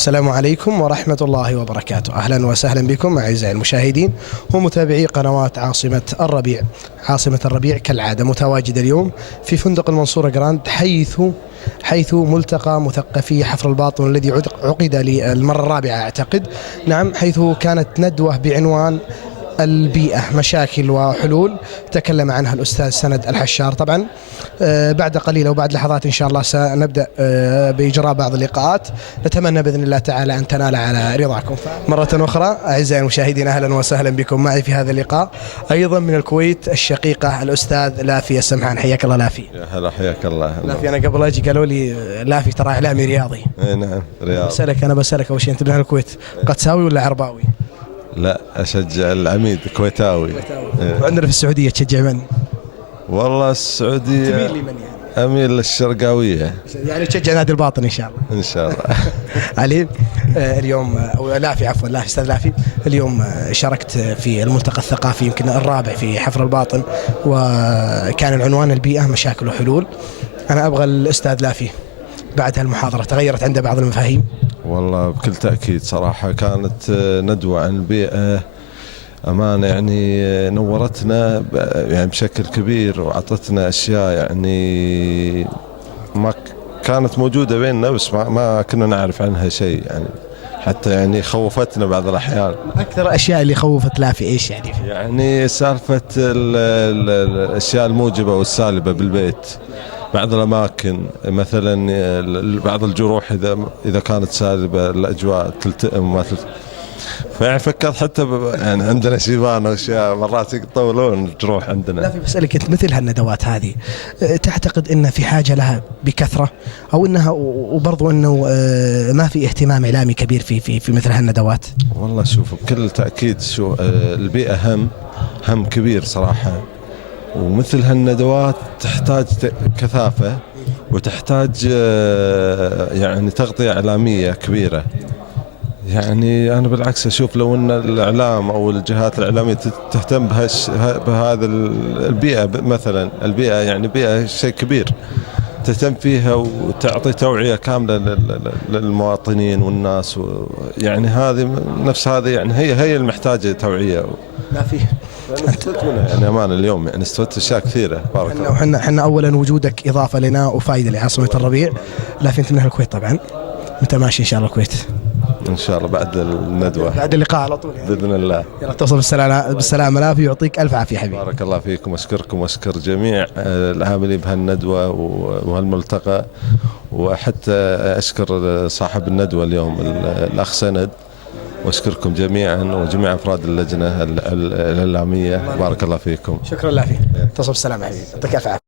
السلام عليكم ورحمة الله وبركاته. أهلا وسهلا بكم أعزائي المشاهدين ومتابعي قنوات عاصمة الربيع. عاصمة الربيع كالعادة متواجدة اليوم في فندق المنصورة جراند، حيث ملتقى مثقفي حفر الباطن الذي عقد للمرة الرابعة أعتقد. نعم، حيث كانت ندوة بعنوان البيئة مشاكل وحلول، تكلم عنها الأستاذ سند الحشار. طبعا بعد قليل أو بعد لحظات إن شاء الله سنبدأ بإجراء بعض اللقاءات، نتمنى بإذن الله تعالى أن تنال على رضاكم. مرة أخرى أعزائي المشاهدين أهلا وسهلا بكم معي في هذا اللقاء أيضا من الكويت الشقيقة الأستاذ لافي السمحان. حياك الله لافي. يا هلا، حياك الله. لافي، أنا قبل أجي قالوا لي لافي ترى إعلامي رياضي. نعم رياض. بسألك أول شيء، أنت من أهل الكويت قدساوي ولا عرباوي؟ لا، أشجع العميد كويتاوي. وعندنا في السعودية تشجع من؟ والله السعودية تميل لمن يعني؟ أميل للشرقاوية، يعني تشجع نادي الباطن إن شاء الله. إن شاء الله. علي، اليوم أو لافي، عفوا لافي، أستاذ لافي، اليوم شاركت في الملتقى الثقافي يمكن الرابع في حفر الباطن، وكان العنوان البيئة مشاكل وحلول. أنا أبغى الأستاذ لافي بعد هالمحاضرة تغيرت عنده بعض المفاهيم؟ والله بكل تأكيد صراحة كانت ندوة عن البيئة أمانة، يعني نورتنا يعني بشكل كبير، وعطتنا أشياء يعني ما كانت موجودة بيننا، بس ما كنا نعرف عنها شيء، يعني حتى يعني خوفتنا بعض الأحيان. أكثر الأشياء اللي خوفت لافي إيش يعني؟ يعني سالفة الأشياء الموجبة والسالبة بالبيت، بعض الأماكن مثلا بعض الجروح إذا كانت سالبة الأجواء تلتئم ما تلتئم. فيعني فكرت حتى يعني عندنا شيبان وأشياء مرات يطولون الجروح عندنا. لا، في بسألك أنت، مثل هالندوات هذه تعتقد أن في حاجة لها بكثرة، أو أنها وبرضو أنه ما في اهتمام إعلامي كبير في مثل هالندوات؟ والله شوف، بكل تأكيد البيئة هم كبير صراحة، ومثل هالندوات تحتاج كثافة وتحتاج يعني تغطية إعلامية كبيرة. يعني أنا بالعكس أشوف لو أن الإعلام أو الجهات الإعلامية تهتم بهذا البيئة، مثلا البيئة يعني بيئة شيء كبير، تهتم فيها وتعطي توعية كاملة للمواطنين والناس، يعني هذه نفس هذه يعني هي المحتاجة توعية. لا فيه. استفدت منها يعني أمان اليوم، يعني استفدت أشياء كثيرة. بارك الله. احنا أولا وجودك إضافة لنا وفائدة لعاصمة الربيع. لا، أنت من أهل الكويت طبعا، متى ماشي إن شاء الله الكويت؟ إن شاء الله بعد الندوة، بعد اللقاء على طول يعني. بإذن الله. يلا توصل بالسلامة لافي، يعطيك ألف عافية حبيبي. بارك الله فيكم، أشكركم وأشكر جميع العاملين بهالندوة وهالملتقى، وحتى أشكر صاحب الندوة اليوم الأخ سند، وأشكركم جميعا وجميع أفراد اللجنة الإعلامية. بارك الله فيكم. شكرا لافي، توصل بالسلامة حبيبي، يعطيك ألف عافية.